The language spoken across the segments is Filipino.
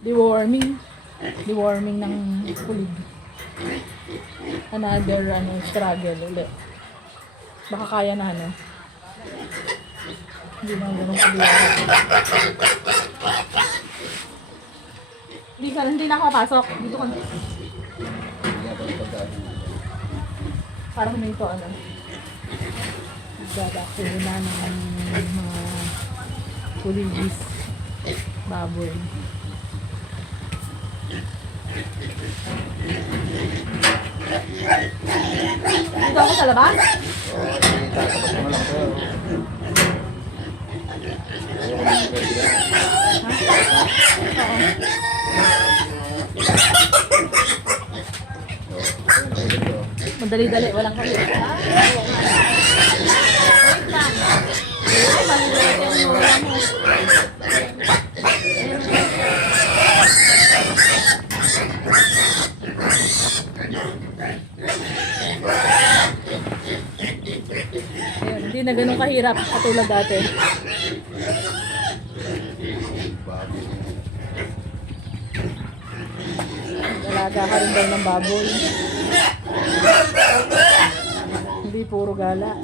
Deworming. Deworming ng kulig. Another struggle ulit. Baka kaya na Hindi na ganun kabiyaran. Hindi na ako papasok. Dito ka. Parang may ito Gabakuna ng mga kuligis. Baboy. Dito ako sa labas? Tapos mo lang sa'yo. Madali-dali, walang kalit. Wait lang. Ay, mahilit yung mura mo. Ayun, hindi na ganun kahirap katulad dati. Alaga ka rin daw ng baboy. Hindi puro gala.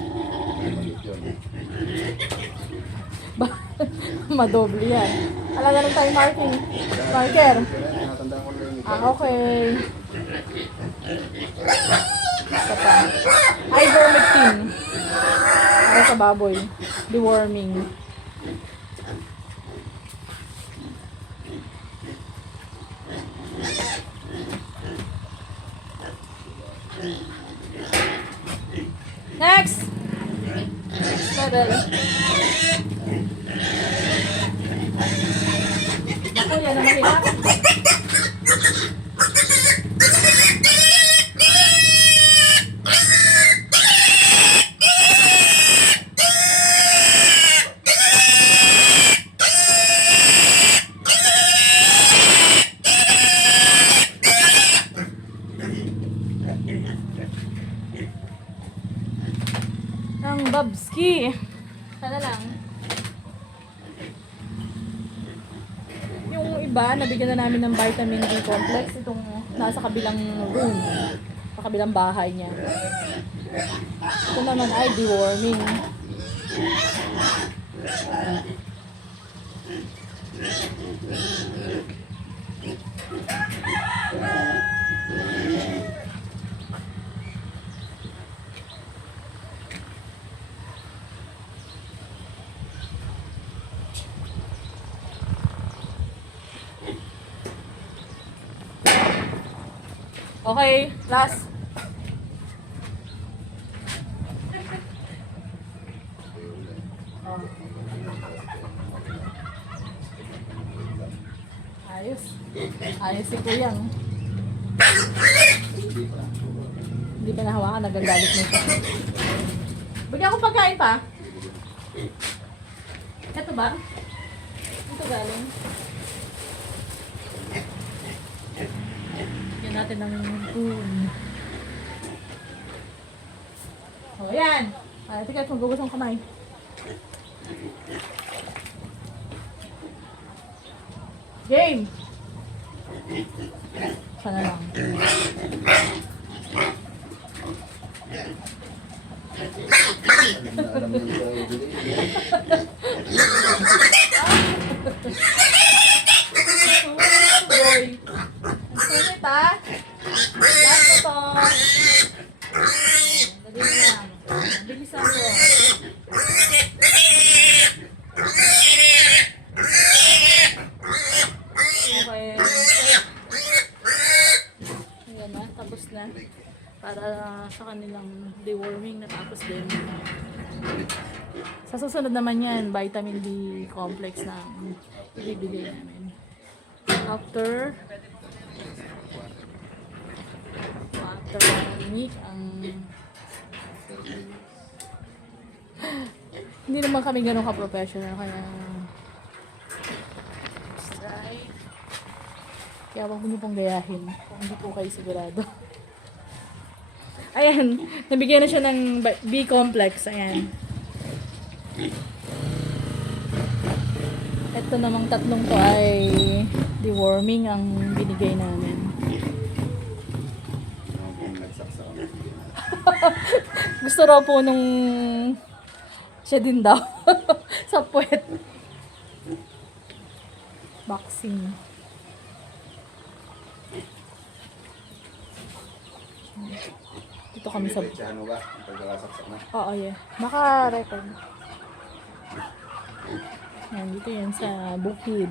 Madoble yan. Alaga ng time marking. Marker. Okay. Isa pa. Ivermectin. Para sa baboy. Deworming. Next! Level. Ako, yan ang mahirap. Ang Babski. Sana lang. Yung iba, nabigyan na namin ng vitamin D complex. Itong nasa kabilang room. Sa kabilang bahay niya. Ito naman ay deworming. Okay, last. Ayos. Ayos si Kuyang. Hindi pa nahawakan, nagagalit na siya. Bigyan ko pagkain pa. Ito ba? Ito galing. Bigyan natin ng spoon. O, yan. Tikat, magugos ang kamay. Game! Sana lang. Boy. Ang sunit ah. Last na to. Dali lang. Bilisan mo. Okay. Ayan na, tapos na. Para sa kanilang deworming natapos din. Sa susunod naman yan, vitamin D complex na ibibigay namin. After meat ang hindi naman kami ganun ka-professional kaya try. Kaya wag niyo pong gayahin kung hindi po kayo sigurado. Ayan, nabigyan na siya ng B complex. Ayan. Ito namang tatlong to ay Deworming ang binigay namin. Gusto raw po nung siya din daw. Sa puwet. Boxing. Dito kami sa... Ano ba? Pagkakasaksak na. Oo, yeah. Naka-record. Yan, dito yan sa bukid.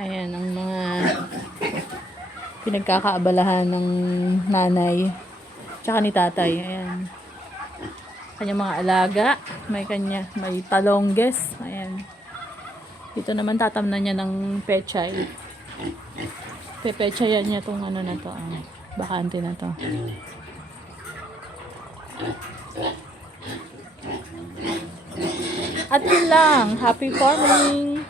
Ayan, ang mga pinagkakaabalahan ng nanay tsaka ni tatay. Ayan. Kanyang mga alaga. May talongges. Ayan. Dito naman tatamnan niya ng pechay. Pepechayan niya tong ano na to. Bakante na to. At yun lang. Happy farming!